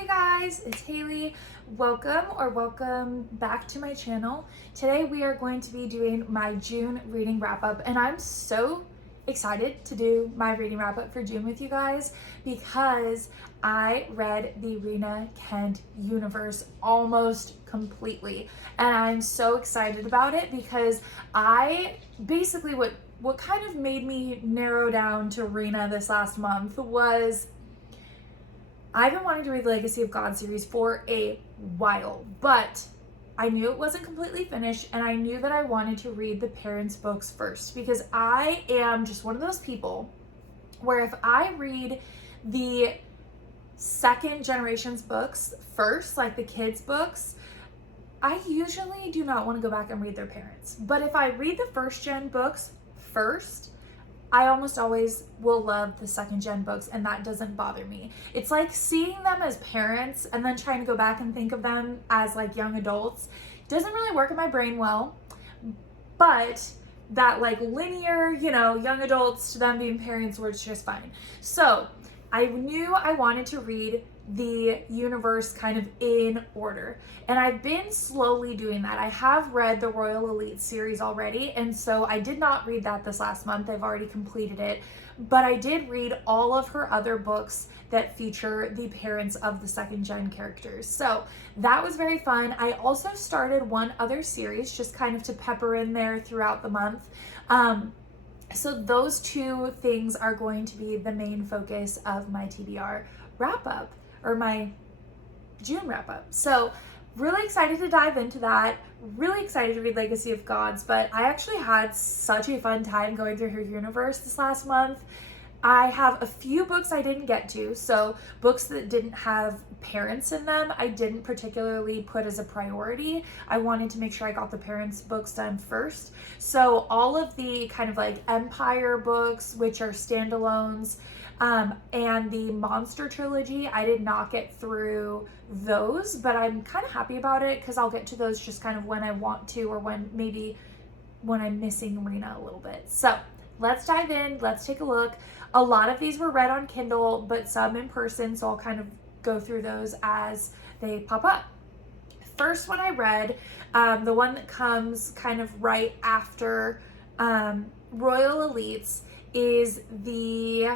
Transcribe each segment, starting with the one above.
Hey guys, it's Haley. Welcome back to my channel. Today we are going to be doing my June reading wrap up, and I'm so excited to do my reading wrap up for June with you guys because I read the Rina Kent universe almost completely, and I'm so excited about it because I basically what kind of made me narrow down to Rina this last month was I've been wanting to read the Legacy of God series for a while, but I knew it wasn't completely finished, and I knew that I wanted to read the parents' books first because I am just one of those people where if I read the second generation's books first, like the kids' books, I usually do not want to go back and read their parents. But if I read the first gen books first, I almost always will love the second gen books, and that doesn't bother me. It's like seeing them as parents and then trying to go back and think of them as like young adults. It doesn't really work in my brain well, but that like linear, young adults to them being parents works just fine. So I knew I wanted to read the universe kind of in order, and I've been slowly doing that. I have read the Royal Elite series already, and so I did not read that this last month. I've already completed it, but I did read all of her other books that feature the parents of the second gen characters, so that was very fun. I also started one other series just kind of to pepper in there throughout the month. So those two things are going to be the main focus of my TBR wrap up, or my June wrap up. So really excited to dive into that. Really excited to read Legacy of Gods, but I actually had such a fun time going through her universe this last month. I have a few books I didn't get to, so books that didn't have parents in them, I didn't particularly put as a priority. I wanted to make sure I got the parents' books done first. So all of the kind of like Empire books, which are standalones, and the Monster trilogy, I did not get through those, but I'm kind of happy about it because I'll get to those just kind of when I want to, or when I'm missing Rina a little bit. So let's dive in, let's take a look. A lot of these were read on Kindle, but some in person, so I'll kind of go through those as they pop up. First one I read, the one that comes kind of right after Royal Elites, is the,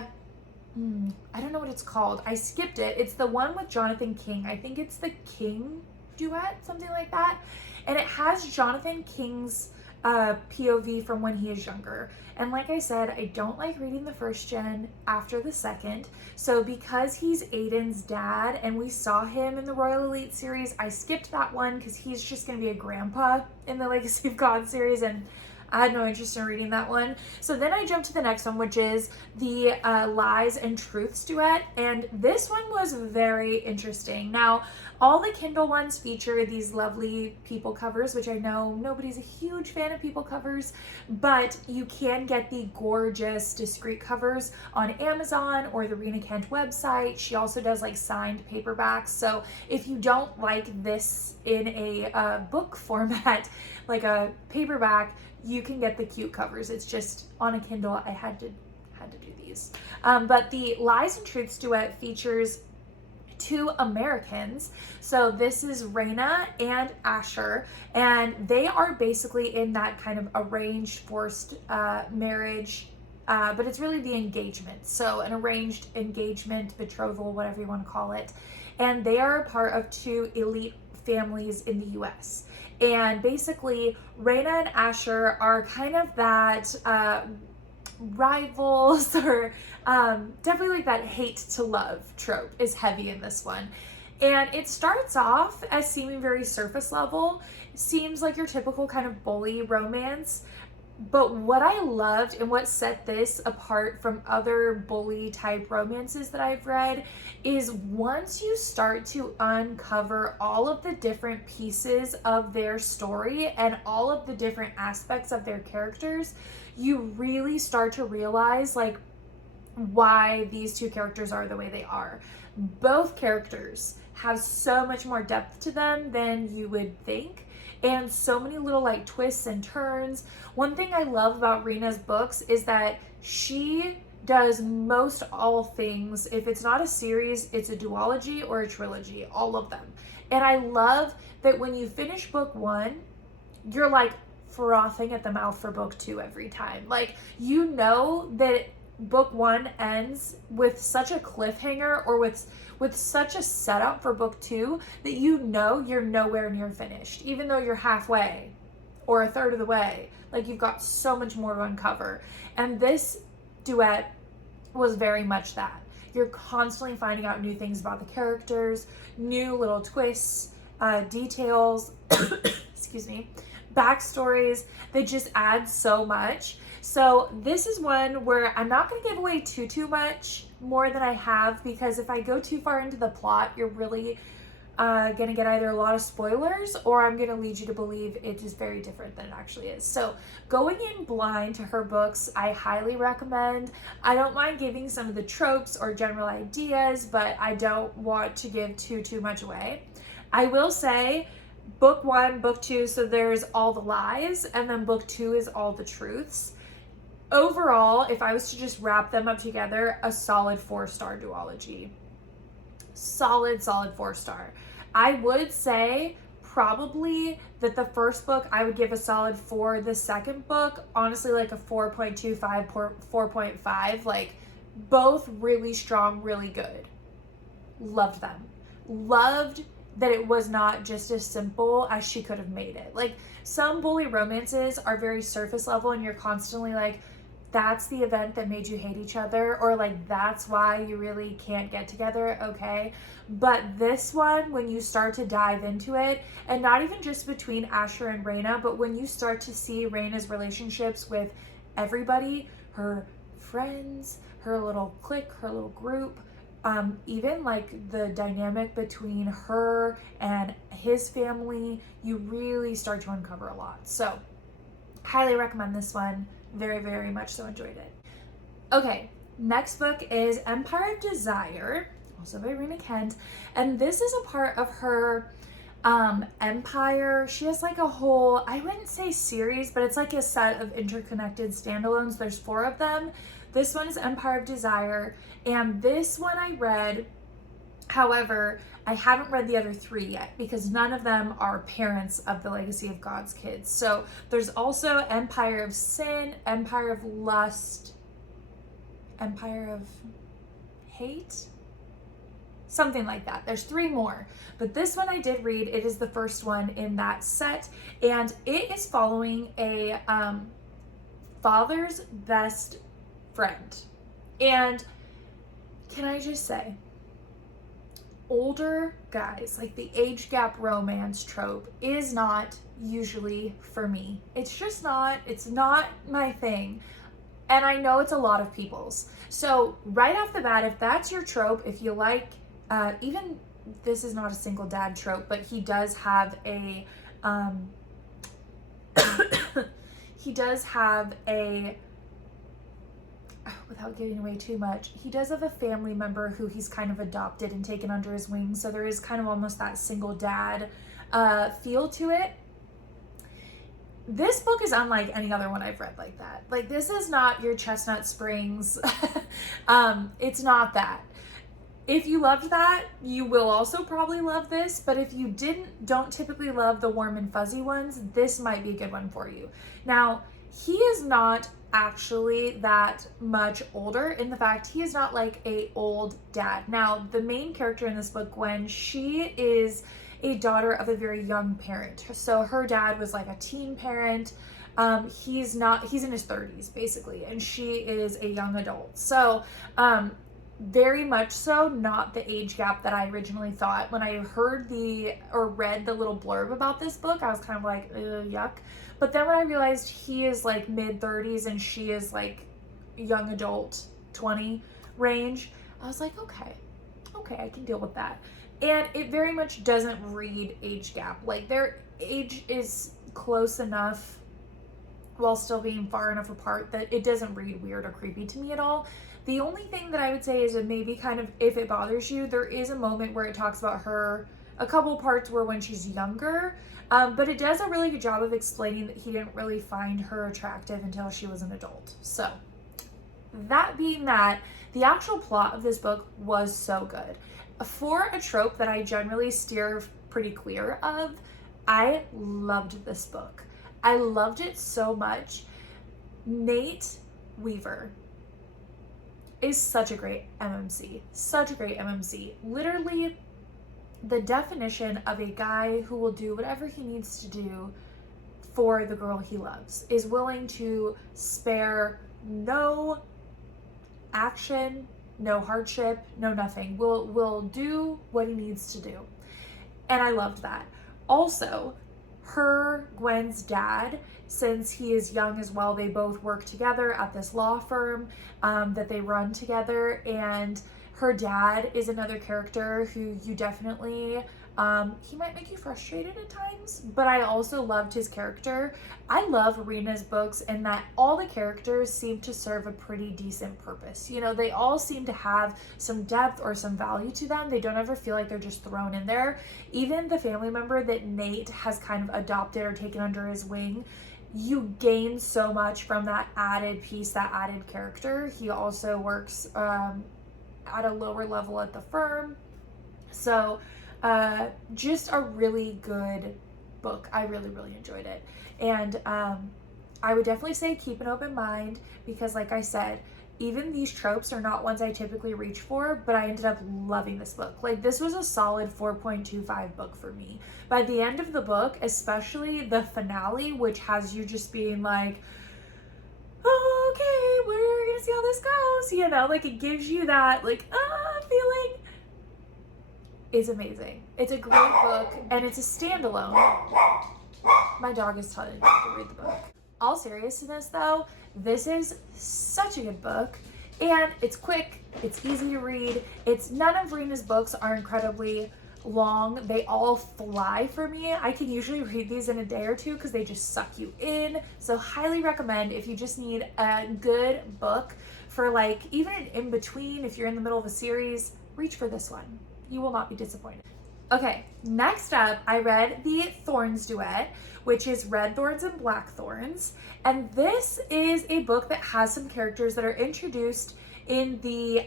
I don't know what it's called. I skipped it. It's the one with Jonathan King. I think it's the King duet, something like that. And it has Jonathan King's POV from when he is younger. And like I said, I don't like reading the first gen after the second. So because he's Aiden's dad and we saw him in the Royal Elite series, I skipped that one because he's just going to be a grandpa in the Legacy of God series, and I had no interest in reading that one. So then I jumped to the next one, which is the Lies and Truths duet. And this one was very interesting. Now, all the Kindle ones feature these lovely people covers, which I know nobody's a huge fan of people covers, but you can get the gorgeous discreet covers on Amazon or the Rina Kent website. She also does like signed paperbacks. So if you don't like this in a book format, like a paperback, you can get the cute covers. It's just on a Kindle. I had to do these. But the Lies and Truths duet features two Americans. So this is Rina and Asher, and they are basically in that kind of arranged forced marriage, but it's really the engagement. So an arranged engagement, betrothal, whatever you want to call it. And they are a part of two elite families in the US. And basically, Rina and Asher are kind of that rivals, or definitely like that hate to love trope is heavy in this one. And it starts off as seeming very surface level. It seems like your typical kind of bully romance. But what I loved and what set this apart from other bully type romances that I've read is once you start to uncover all of the different pieces of their story and all of the different aspects of their characters, you really start to realize like why these two characters are the way they are. Both characters have so much more depth to them than you would think, and so many little like twists and turns. One thing I love about Rina's books is that she does most all things. If it's not a series, it's a duology or a trilogy, all of them. And I love that when you finish book 1, you're like frothing at the mouth for book 2 every time. Like, you know that book 1 ends with such a cliffhanger, or with such a setup for book 2, that you know you're nowhere near finished, even though you're halfway or a third of the way. Like, you've got so much more to uncover. And this duet was very much that. You're constantly finding out new things about the characters, new little twists, details, excuse me, backstories that just add so much. So this is one where I'm not going to give away too much more than I have, because if I go too far into the plot, you're really going to get either a lot of spoilers, or I'm going to lead you to believe it is very different than it actually is. So going in blind to her books, I highly recommend. I don't mind giving some of the tropes or general ideas, but I don't want to give too much away. I will say book 1, book 2, so there's all the lies, and then book 2 is all the truths. Overall, if I was to just wrap them up together, a solid 4-star duology. Solid 4-star. I would say probably that the first book I would give a solid 4. The second book, honestly, like a 4.25, 4.5. Like, both really strong, really good. Loved them. Loved that it was not just as simple as she could have made it. Like, some bully romances are very surface level, and you're constantly like, that's the event that made you hate each other, or like, that's why you really can't get together, okay? But this one, when you start to dive into it, and not even just between Asher and Rina, but when you start to see Rina's relationships with everybody, her friends, her little clique, her little group, even like the dynamic between her and his family, you really start to uncover a lot. So highly recommend this one. Very much so enjoyed it. Okay, next book is Empire of Desire, also by Rina Kent, and this is a part of her empire. She has like a whole, I wouldn't say series, but it's like a set of interconnected standalones. There's 4 of them. This one is Empire of Desire, and this one I read. However, I haven't read the other 3 yet, because none of them are parents of the Legacy of God's Kids. So there's also Empire of Sin, Empire of Lust, Empire of Hate, something like that. There's 3 more, but this one I did read. It is the first one in that set, and it is following a father's best friend. And can I just say, older guys, like the age gap romance trope, is not usually for me. It's just not. It's not my thing. And I know it's a lot of people's. So right off the bat, if that's your trope, if you like, even this is not a single dad trope, but he does have a, without giving away too much, he does have a family member who he's kind of adopted and taken under his wing. So there is kind of almost that single dad feel to it. This book is unlike any other one I've read like that. Like, this is not your Chestnut Springs. It's not that. If you loved that, you will also probably love this. But if you don't typically love the warm and fuzzy ones, this might be a good one for you. Now, he is not actually that much older, in the fact he is not like a old dad. Now, the main character in this book, Gwen, she is a daughter of a very young parent. So her dad was like a teen parent. He's in his 30s basically, and she is a young adult. So very much so not the age gap that I originally thought. When I heard read the little blurb about this book, I was kind of like, yuck. But then when I realized he is like mid-30s and she is like young adult 20 range, I was like, okay, I can deal with that. And it very much doesn't read age gap. Like, their age is close enough while still being far enough apart that it doesn't read weird or creepy to me at all. The only thing that I would say is that maybe kind of, if it bothers you, there is a moment where it talks about her, a couple parts where when she's younger, but it does a really good job of explaining that he didn't really find her attractive until she was an adult. So that being that, the actual plot of this book was so good. For a trope that I generally steer pretty clear of, I loved this book. I loved it so much. Nate Weaver is such a great MMC. Such a great MMC. Literally the definition of a guy who will do whatever he needs to do for the girl he loves, is willing to spare no action, no hardship, no nothing. Will do what he needs to do. And I loved that. Also, Gwen's dad, since he is young as well, they both work together at this law firm that they run together, and her dad is another character who you definitely, he might make you frustrated at times, but I also loved his character. I love Rina's books in that all the characters seem to serve a pretty decent purpose. You know, they all seem to have some depth or some value to them. They don't ever feel like they're just thrown in there. Even the family member that Nate has kind of adopted or taken under his wing, you gain so much from that added piece, that added character. He also works at a lower level at the firm. So just a really good book. I really, really enjoyed it. And I would definitely say keep an open mind, because like I said, even these tropes are not ones I typically reach for, but I ended up loving this book. Like, this was a solid 4.25 book for me. By the end of the book, especially the finale, which has you just being like, oh, okay, we're gonna see how this goes, you know, like it gives you that like feeling. Is amazing. It's a great book, and it's a standalone. My dog is telling me to read the book. All seriousness though, this is such a good book, and it's quick, it's easy to read. It's none of Rina's books are incredibly long. They all fly for me. I can usually read these in a day or two because they just suck you in. So highly recommend if you just need a good book for like even an in between, if you're in the middle of a series, reach for this one. You will not be disappointed. Okay, next up, I read the Thorns duet, which is Red Thorns and Black Thorns. And this is a book that has some characters that are introduced in the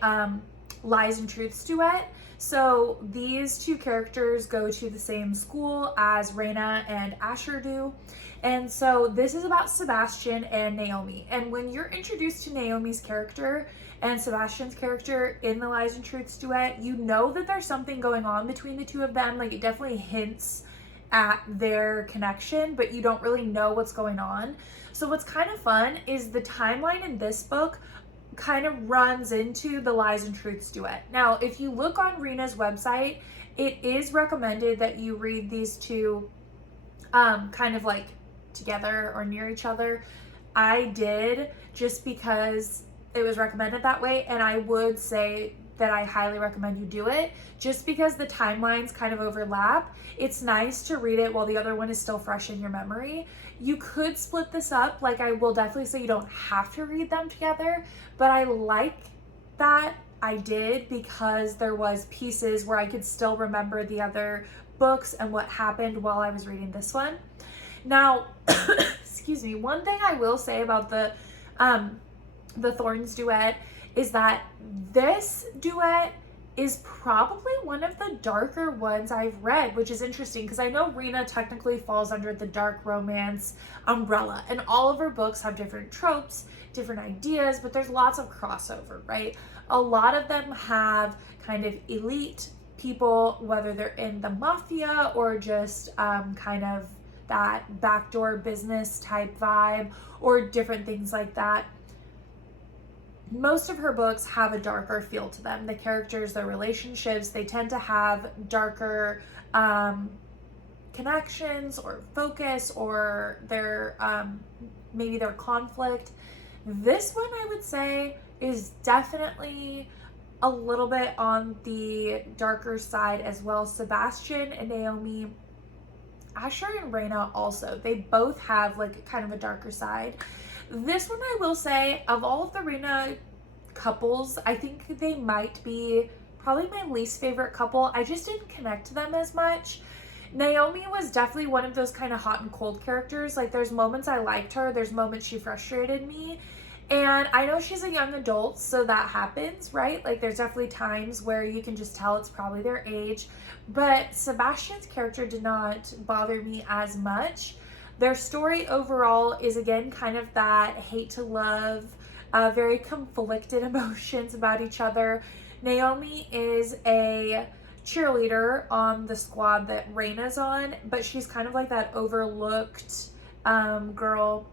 Lies and Truths duet. So these two characters go to the same school as Rina and Asher do. And so this is about Sebastian and Naomi. And when you're introduced to Naomi's character and Sebastian's character in the Lies and Truths duet, you know that there's something going on between the two of them. Like, it definitely hints at their connection, but you don't really know what's going on. So what's kind of fun is the timeline in this book kind of runs into the Lies and Truths duet. Now, if you look on Rina's website, it is recommended that you read these two kind of like together or near each other. I did, just because it was recommended that way, and I would say that I highly recommend you do it, just because the timelines kind of overlap. It's nice to read it while the other one is still fresh in your memory. You could split this up. Like, I will definitely say you don't have to read them together, but I like that I did, because there was pieces where I could still remember the other books and what happened while I was reading this one. Now, excuse me, one thing I will say about the Thorns duet is that this duet is probably one of the darker ones I've read, which is interesting because I know Rina technically falls under the dark romance umbrella, and all of her books have different tropes, different ideas, but there's lots of crossover, right? A lot of them have kind of elite people, whether they're in the mafia or just kind of that backdoor business type vibe or different things like that. Most of her books have a darker feel to them. The characters, their relationships, they tend to have darker connections or focus, or their maybe their conflict. This one, I would say, is definitely a little bit on the darker side as well. Sebastian and Naomi, Asher and Rina also, they both have like kind of a darker side. This one, I will say, of all of the Rina couples, I think they might be probably my least favorite couple. I just didn't connect to them as much. Naomi was definitely one of those kind of hot and cold characters. Like, there's moments I liked her, there's moments she frustrated me. And I know she's a young adult, so that happens, right? Like there's definitely times where you can just tell it's probably their age. But Sebastian's character did not bother me as much. Their story overall is again kind of that hate to love, very conflicted emotions about each other. Naomi is a cheerleader on the squad that Reina's on, but she's kind of like that overlooked girl.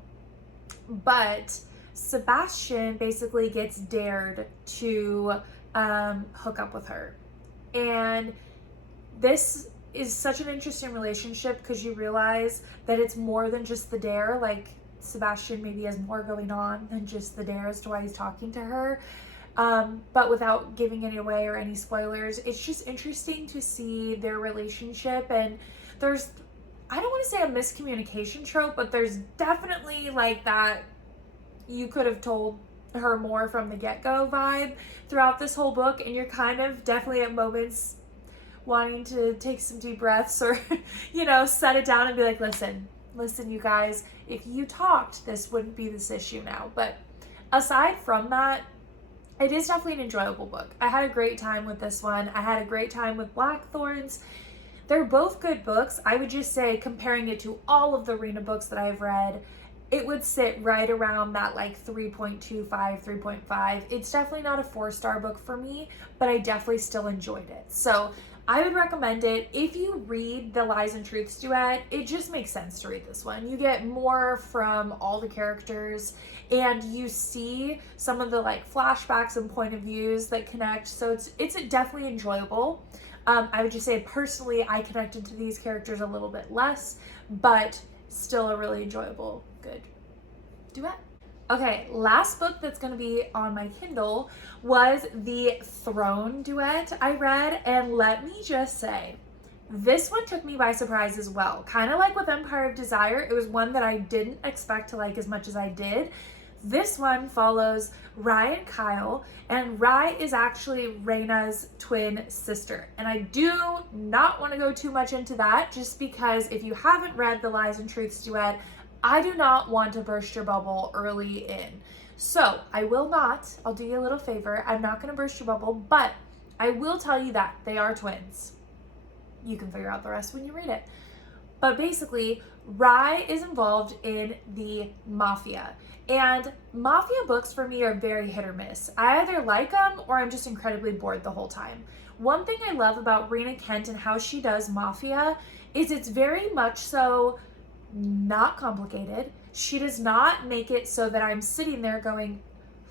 But Sebastian basically gets dared to hook up with her. And this is such an interesting relationship because you realize that it's more than just the dare. Like Sebastian maybe has more going on than just the dare as to why he's talking to her. But without giving any away or any spoilers, it's just interesting to see their relationship. And there's, I don't want to say a miscommunication trope, but there's definitely like that you could have told her more from the get-go vibe throughout this whole book, and you're kind of definitely at moments wanting to take some deep breaths or set it down and be like, listen you guys, if you talked, this wouldn't be this issue now. But aside from that, it is definitely an enjoyable book. I had a great time with this one. I had a great time with Blackthorns. They're both good books. I would just say, comparing it to all of the Rina books that I've read, it would sit right around that like 3.25, 3.5. It's definitely not a 4-star book for me, but I definitely still enjoyed it. So I would recommend it. If you read the Lies and Truths duet, it just makes sense to read this one. You get more from all the characters, and you see some of the like flashbacks and point of views that connect. So it's definitely enjoyable. I would just say personally, I connected to these characters a little bit less, but still a really enjoyable, good duet. Okay, last book that's going to be on my Kindle was the Throne duet I read, and let me just say, this one took me by surprise as well. Kind of like with Empire of Desire, it was one that I didn't expect to like as much as I did. This one follows Rye and Kyle, and Rye is actually Reina's twin sister. And I do not want to go too much into that, just because if you haven't read the Lies and Truths duet, I do not want to burst your bubble early in. So I will not, I'll do you a little favor, I'm not going to burst your bubble, but I will tell you that they are twins. You can figure out the rest when you read it. But basically, Rye is involved in the mafia. And mafia books for me are very hit or miss. I either like them or I'm just incredibly bored the whole time. One thing I love about Rina Kent and how she does mafia is it's very much so not complicated. She does not make it so that I'm sitting there going,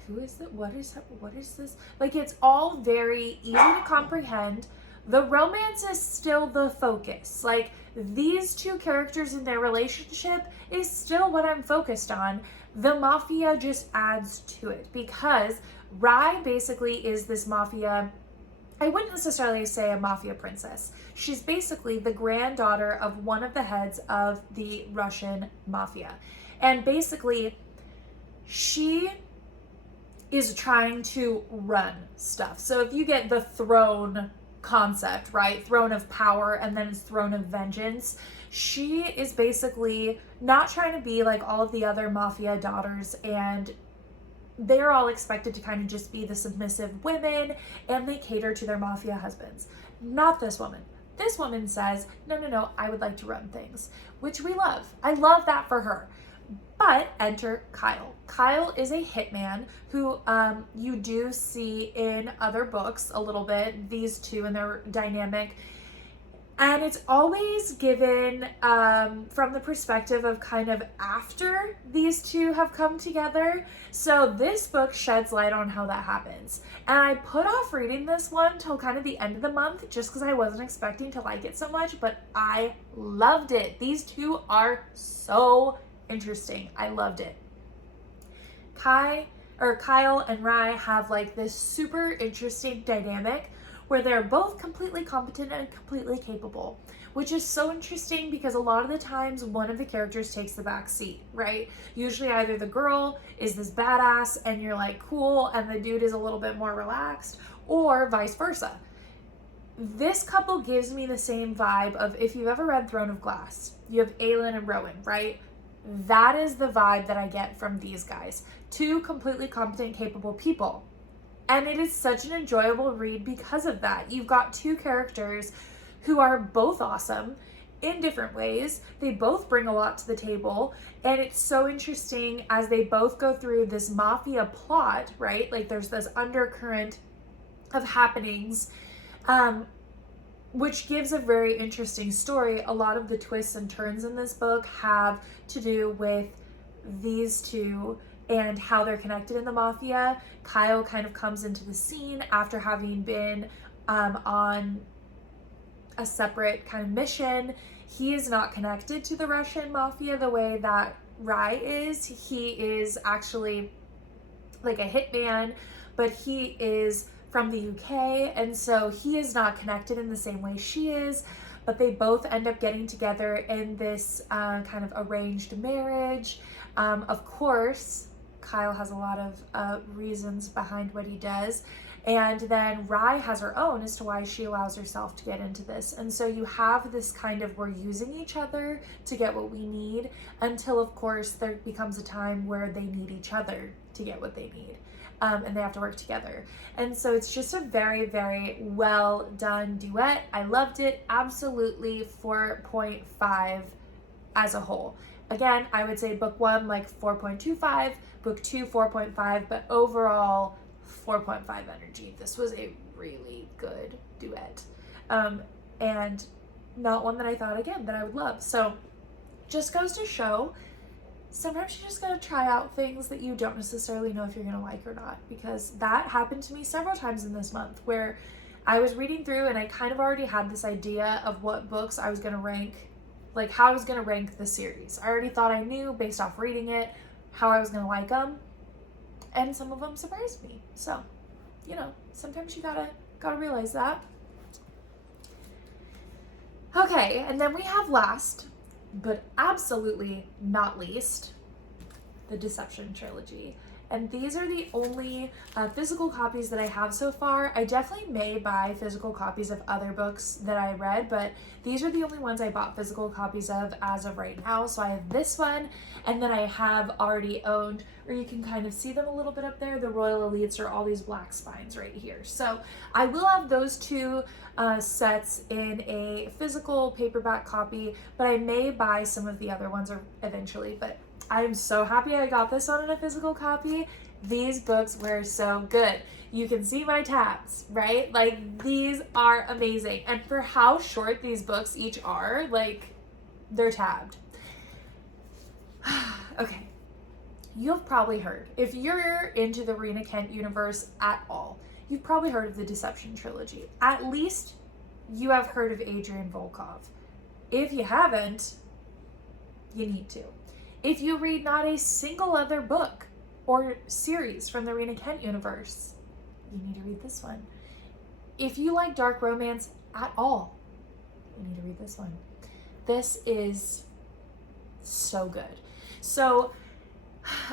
who is that? What is this? Like, it's all very easy to comprehend. The romance is still the focus. Like, these two characters and their relationship is still what I'm focused on. The mafia just adds to it because Rye basically is this mafia. I wouldn't necessarily say a mafia princess. She's basically the granddaughter of one of the heads of the Russian mafia. And basically, she is trying to run stuff. So if you get the throne concept, right? Throne of power, and then it's throne of vengeance. She is basically not trying to be like all of the other mafia daughters, and they're all expected to kind of just be the submissive women, and they cater to their mafia husbands. Not this woman. This woman says, no, I would like to run things, which we love. I love that for her. But enter Kyle. Kyle is a hitman who you do see in other books a little bit, these two and their dynamic. And it's always given from the perspective of kind of after these two have come together. So this book sheds light on how that happens. And I put off reading this one till kind of the end of the month just because I wasn't expecting to like it so much, but I loved it. These two are so interesting. I loved it. Kyle and Rye have like this super interesting dynamic where they're both completely competent and completely capable, which is so interesting because a lot of the times one of the characters takes the back seat, right? Usually either the girl is this badass and you're like cool and the dude is a little bit more relaxed, or vice versa. This couple gives me the same vibe of, if you've ever read Throne of Glass, you have Aelin and Rowan, right? That is the vibe that I get from these guys. Two completely competent, capable people. And it is such an enjoyable read because of that. You've got two characters who are both awesome in different ways. They both bring a lot to the table. And it's so interesting as they both go through this mafia plot, right? Like there's this undercurrent of happenings, which gives a very interesting story. A lot of the twists and turns in this book have to do with these two and how they're connected in the mafia. Kyle kind of comes into the scene after having been on a separate kind of mission. He is not connected to the Russian mafia the way that Rye is. He is actually like a hitman, but he is from the UK, and so he is not connected in the same way she is, but they both end up getting together in this kind of arranged marriage. Of course, Kyle has a lot of reasons behind what he does, and then Rye has her own as to why she allows herself to get into this. And so you have this kind of, we're using each other to get what we need, until of course there becomes a time where they need each other to get what they need. And they have to work together. And so it's just a very, very well done duet. I loved it. Absolutely 4.5 as a whole. Again, I would say book 1 like 4.25, book 2 4.5, but overall 4.5 energy. This was a really good duet. And not one that I thought, again, that I would love. So just goes to show, sometimes you just gotta try out things that you don't necessarily know if you're gonna like or not, because that happened to me several times in this month where I was reading through and I kind of already had this idea of what books I was gonna rank, like how I was gonna rank the series. I already thought I knew based off reading it how I was gonna like them, and some of them surprised me. So, you know, sometimes you gotta realize that. Okay, and then we have last, but absolutely not least, the Deception trilogy. And these are the only physical copies that I have so far. I definitely may buy physical copies of other books that I read, but these are the only ones I bought physical copies of as of right now. So I have this one, and then I have already owned, or you can kind of see them a little bit up there, the Royal Elites, or all these black spines right here. So I will have those two sets in a physical paperback copy, but I may buy some of the other ones eventually. But I'm so happy I got this one in a physical copy. These books were so good. You can see my tabs, right? Like, these are amazing. And for how short these books each are, like, they're tabbed. Okay. You've probably heard, if you're into the Rina Kent universe at all, you've probably heard of the Deception trilogy. At least you have heard of Adrian Volkov. If you haven't, you need to. If you read not a single other book or series from the Rina Kent universe, you need to read this one. If you like dark romance at all, you need to read this one. This is so good. So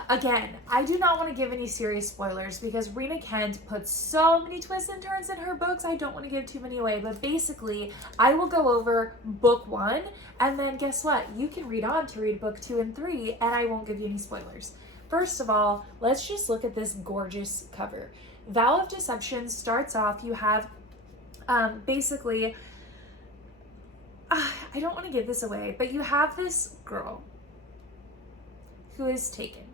again, I do not want to give any serious spoilers because Rina Kent puts so many twists and turns in her books. I don't want to give too many away, but basically I will go over book 1, and then guess what? You can read on to read book 2 and 3, and I won't give you any spoilers. First of all, let's just look at this gorgeous cover. Vow of Deception starts off, you have basically, I don't want to give this away, but you have this girl who is taken.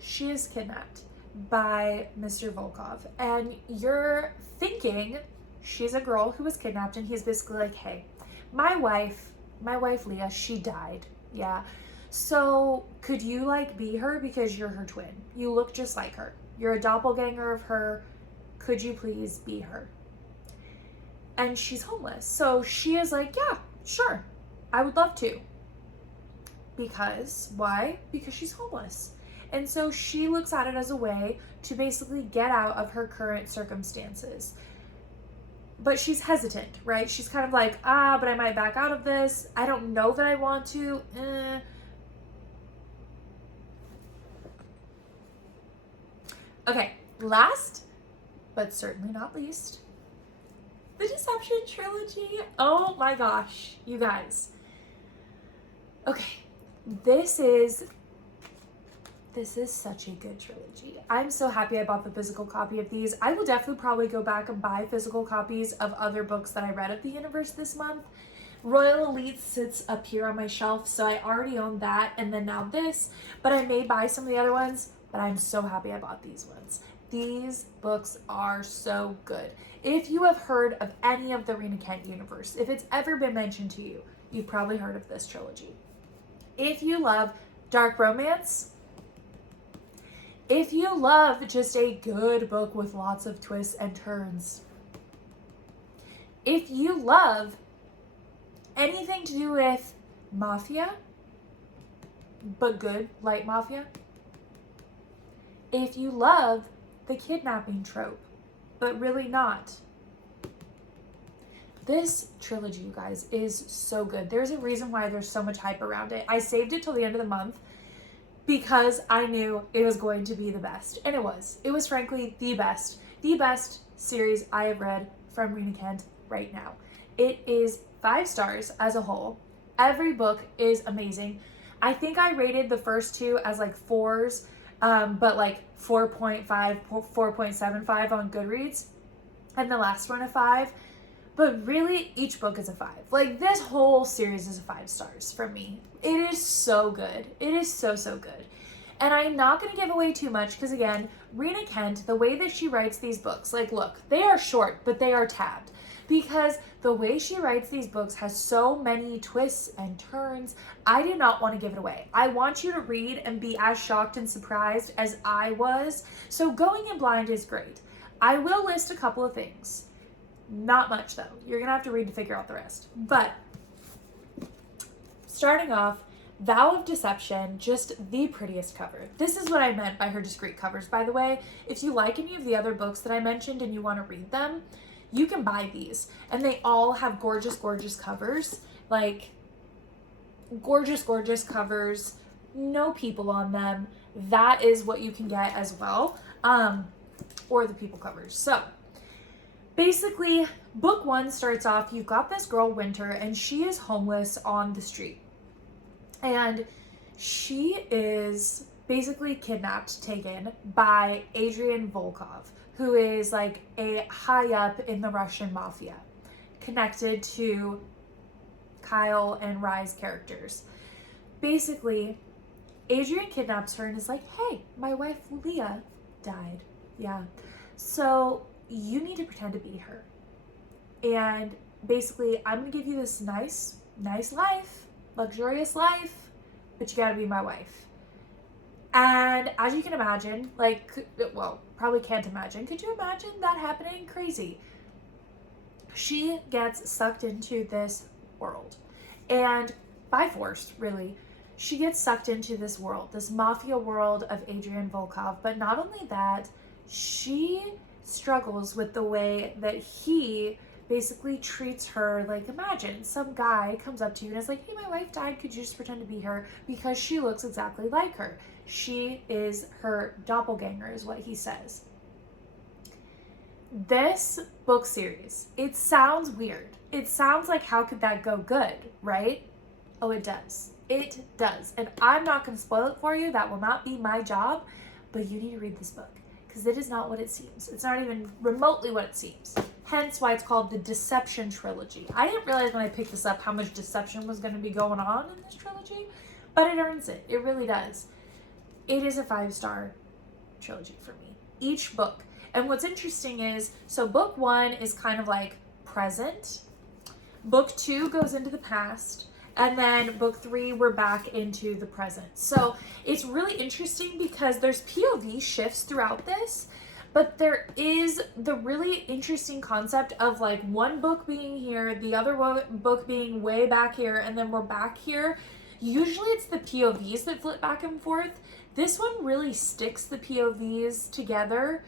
She is kidnapped by Mr. Volkov, and you're thinking she's a girl who was kidnapped, and he's basically like, hey, my wife Leah, she died. Yeah. So could you like be her because you're her twin? You look just like her. You're a doppelganger of her. Could you please be her? And she's homeless. So she is like, yeah, sure. I would love to. Because, why? Because she's homeless. And so she looks at it as a way to basically get out of her current circumstances. But she's hesitant, right? She's kind of like, but I might back out of this. I don't know that I want to. Okay, last, but certainly not least, the Deception trilogy. Oh my gosh, you guys. Okay, This is such a good trilogy. I'm so happy I bought the physical copy of these. I will definitely probably go back and buy physical copies of other books that I read of the universe this month. Royal Elite sits up here on my shelf, so I already own that, and then now this, but I may buy some of the other ones, but I'm so happy I bought these ones. These books are so good. If you have heard of any of the Rina Kent universe, if it's ever been mentioned to you, you've probably heard of this trilogy. If you love dark romance, if you love just a good book with lots of twists and turns, if you love anything to do with mafia, but good, light mafia, if you love the kidnapping trope, but really not, this trilogy, you guys, is so good. There's a reason why there's so much hype around it. I saved it till the end of the month because I knew it was going to be the best. And it was. It was frankly the best series I have read from Rina Kent right now. It is 5 stars as a whole. Every book is amazing. I think I rated the first 2 as like 4s, but like 4.5, 4.75 on Goodreads, and the last one a 5. But really, each book is a 5. Like, this whole series is a 5 stars for me. It is so good. It is so, so good. And I'm not going to give away too much because, again, Rina Kent, the way that she writes these books, like, look, they are short, but they are tabbed. Because the way she writes these books has so many twists and turns, I do not want to give it away. I want you to read and be as shocked and surprised as I was. So going in blind is great. I will list a couple of things. Not much, though. You're going to have to read to figure out the rest. But starting off, Vow of Deception, just the prettiest cover. This is what I meant by her discreet covers, by the way. If you like any of the other books that I mentioned and you want to read them, you can buy these. And they all have gorgeous, gorgeous covers. Like, gorgeous, gorgeous covers. No people on them. That is what you can get as well. Or the people covers. So, basically, book 1 starts off, you've got this girl, Winter, and she is homeless on the street. And she is basically kidnapped, taken by Adrian Volkov, who is like a high up in the Russian mafia, connected to Kyle and Rye's characters. Basically, Adrian kidnaps her and is like, hey, my wife Leah died. Yeah. So you need to pretend to be her. And basically, I'm going to give you this nice life, luxurious life, but you got to be my wife. And as you can imagine, like, well, probably can't imagine. Could you imagine that happening? Crazy. She gets sucked into this world. And by force, really, she gets sucked into this world, this mafia world of Adrian Volkov. But not only that, she struggles with the way that he basically treats her. Like, imagine some guy comes up to you and is like, hey, my wife died, could you just pretend to be her? Because she looks exactly like her. She is her doppelganger, is what he says. This book series, it sounds weird. It sounds like, how could that go good, right? Oh, it does. It does. And I'm not going to spoil it for you. That will not be my job. But you need to read this book, because it is not what it seems. It's not even remotely what it seems. Hence why it's called the Deception Trilogy. I didn't realize when I picked this up how much deception was going to be going on in this trilogy, but it earns it. It really does. It is a 5-star trilogy for me. Each book. And what's interesting is, so book 1 is kind of like present. Book 2 goes into the past. And then book 3, we're back into the present. So it's really interesting because there's POV shifts throughout this, but there is the really interesting concept of like one book being here, the other book being way back here, and then we're back here. Usually it's the POVs that flip back and forth. This one really sticks the POVs together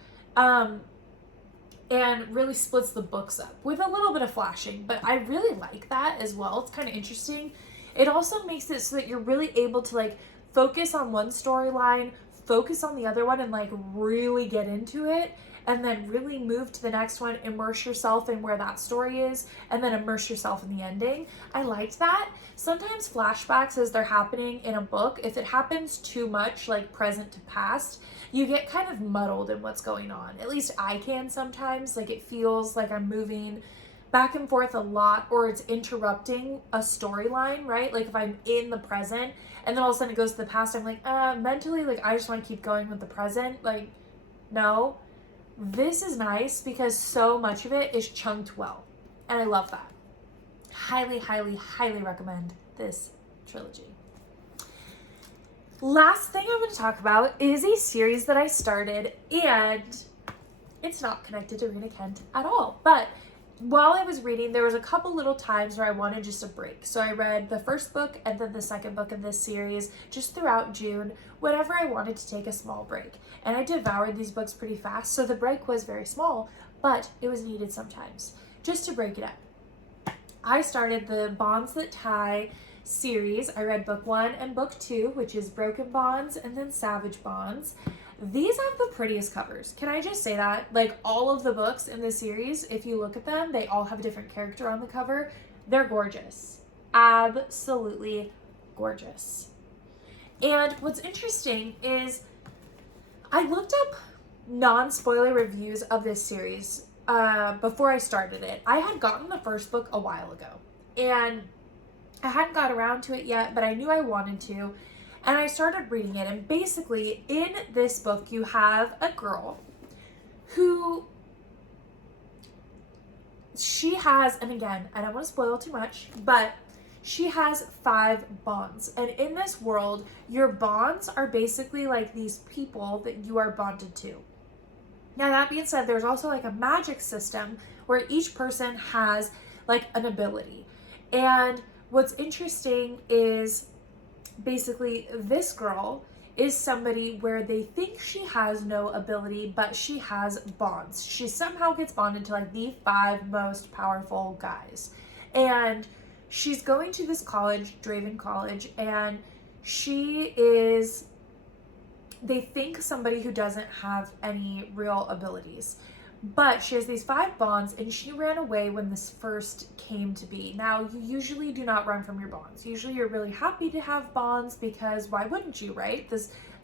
and really splits the books up with a little bit of flashing, but I really like that as well. It's kind of interesting. It also makes it so that you're really able to like focus on one storyline, focus on the other one, and like really get into it. and then really move to the next one, immerse yourself in where that story is, and then immerse yourself in the ending. I liked that. Sometimes flashbacks as they're happening in a book, if it happens too much like present to past, you get kind of muddled in what's going on. At least I can sometimes. Like it feels like I'm moving back and forth a lot, or it's interrupting a storyline, right? Like if I'm in the present and then all of a sudden it goes to the past, I'm like, mentally, like I just want to keep going with the present. Like, no. This is nice because so much of it is chunked well. And I love that. Highly, highly, highly recommend this trilogy. Last thing I'm going to talk about is a series that I started, and it's not connected to Rina Kent at all, but while I was reading, there was a couple little times where I wanted just a break. So I read the first book and then the second book in this series just throughout June, whenever I wanted to take a small break. And I devoured these books pretty fast, so the break was very small, but it was needed sometimes, just to break it up. I started the Bonds That Tie series. I read book 1 and book 2, which is Broken Bonds and then Savage Bonds. These have the prettiest covers. Can I just say that? Like all of the books in this series, if you look at them, they all have a different character on the cover. They're gorgeous. Absolutely gorgeous. And what's interesting is I looked up non-spoiler reviews of this series before I started it. I had gotten the first book a while ago, and I hadn't got around to it yet, but I knew I wanted to. And I started reading it, and basically in this book you have a girl who she has, and again, I don't want to spoil too much, but she has 5 bonds. And in this world, your bonds are basically like these people that you are bonded to. Now that being said, there's also like a magic system where each person has like an ability. And what's interesting is basically this girl is somebody where they think she has no ability, but she has bonds. She somehow gets bonded to like the 5 most powerful guys. And she's going to this college, Draven College, and she is, they think somebody who doesn't have any real abilities. But she has these 5 bonds, and she ran away when this first came to be. Now, you usually do not run from your bonds. Usually you're really happy to have bonds because why wouldn't you, right?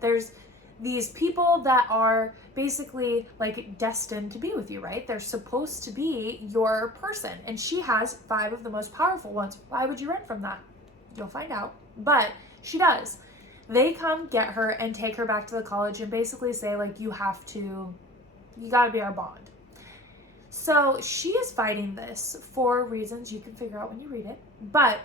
There's these people that are basically like destined to be with you, right? They're supposed to be your person. And she has 5 of the most powerful ones. Why would you run from that? You'll find out. But she does. They come get her and take her back to the college and basically say like, you gotta be our bond. So she is fighting this for reasons you can figure out when you read it, but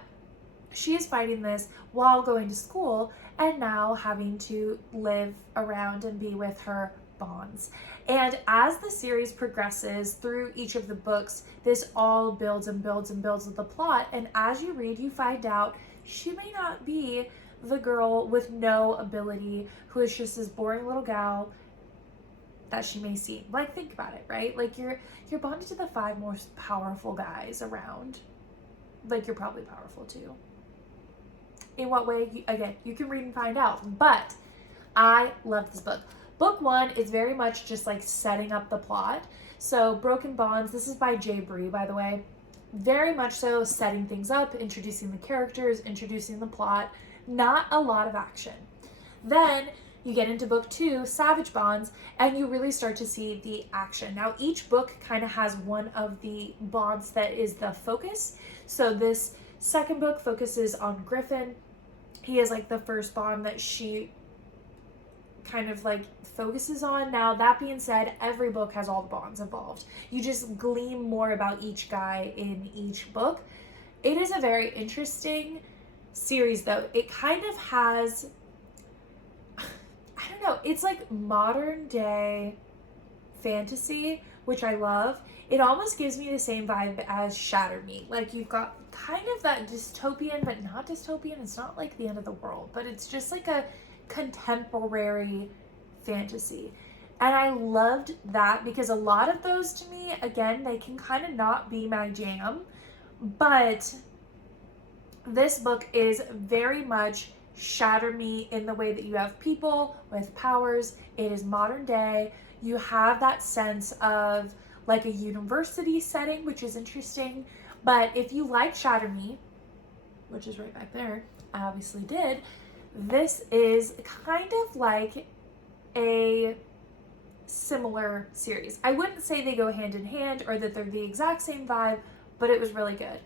she is fighting this while going to school and now having to live around and be with her bonds. And as the series progresses through each of the books, this all builds and builds and builds with the plot. And as you read, you find out she may not be the girl with no ability who is just this boring little gal that she may seem. Like, think about it, right? Like you're bonded to the 5 most powerful guys around. Like, you're probably powerful too. In what way? Again, you can read and find out. But I love this book. Book 1 is very much just like setting up the plot. So Broken Bonds, this is by Jay Bree, by the way. Very much so setting things up, introducing the characters, introducing the plot. Not a lot of action. Then you get into book 2, Savage Bonds, and you really start to see the action. Now, each book kind of has one of the bonds that is the focus. So this second book focuses on Griffin. He is like the first bond that she kind of like focuses on. Now, that being said, every book has all the bonds involved. You just glean more about each guy in each book. It is a very interesting series, though. It kind of has, I don't know, it's like modern day fantasy, which I love. It almost gives me the same vibe as Shatter Me. Like, you've got kind of that dystopian, but not dystopian. It's not like the end of the world, but it's just like a contemporary fantasy. And I loved that because a lot of those, to me, again, they can kind of not be my jam, but this book is very much shatter me in the way that you have people with powers. It is modern day. You have that sense of like a university setting, which is interesting. But if you like Shatter Me, which is right back there, I obviously did, this is kind of like a similar series. I wouldn't say they go hand in hand or that they're the exact same vibe, but it was really good.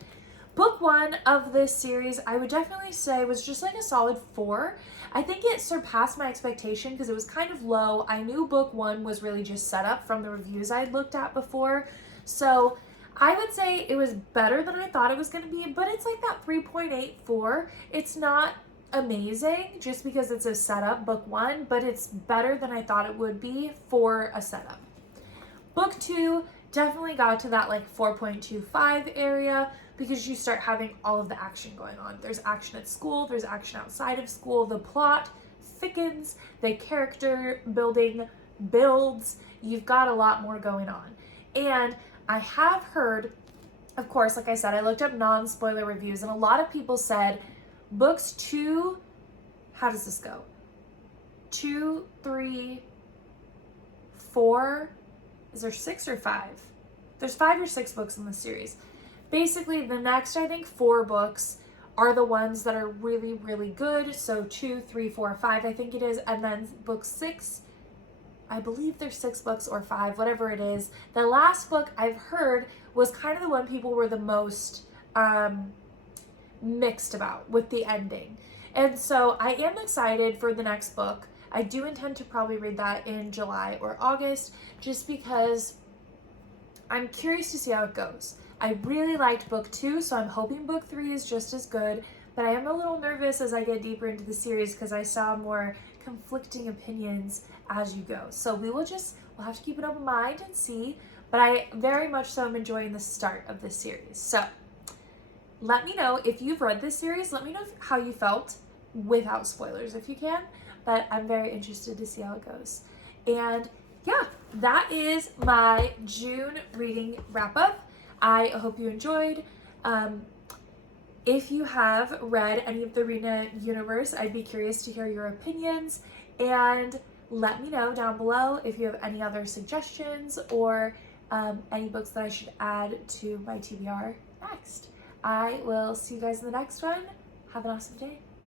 Book one of this series, I would definitely say was just like a solid 4. I think it surpassed my expectation because it was kind of low. I knew book one was really just set up from the reviews I'd looked at before. So I would say it was better than I thought it was going to be, but it's like that 3.84. It's not amazing just because it's a setup, book one, but it's better than I thought it would be for a setup. Book two definitely got to that like 4.25 area because you start having all of the action going on. There's action at school, there's action outside of school, the plot thickens, the character building builds, you've got a lot more going on. And I have heard, of course, like I said, I looked up non-spoiler reviews and a lot of people said books 2, how does this go? 2, 3, 4, is there 6 or 5? There's 5 or 6 books in the series. Basically, the next, I think, 4 books are the ones that are really, really good. So 2, 3, 4, 5, I think it is. And then book 6, I believe there's 6 books or 5, whatever it is. The last book I've heard was kind of the one people were the most mixed about with the ending. And so I am excited for the next book. I do intend to probably read that in July or August just because I'm curious to see how it goes. I really liked book 2, so I'm hoping book 3 is just as good, but I am a little nervous as I get deeper into the series because I saw more conflicting opinions as you go. So we'll have to keep an open mind and see, but I very much so am enjoying the start of this series. So let me know if you've read this series. Let me know how you felt without spoilers if you can, but I'm very interested to see how it goes. And yeah, that is my June reading wrap up. I hope you enjoyed. If you have read any of the Rina universe, I'd be curious to hear your opinions, and let me know down below if you have any other suggestions or any books that I should add to my TBR next. I will see you guys in the next one. Have an awesome day.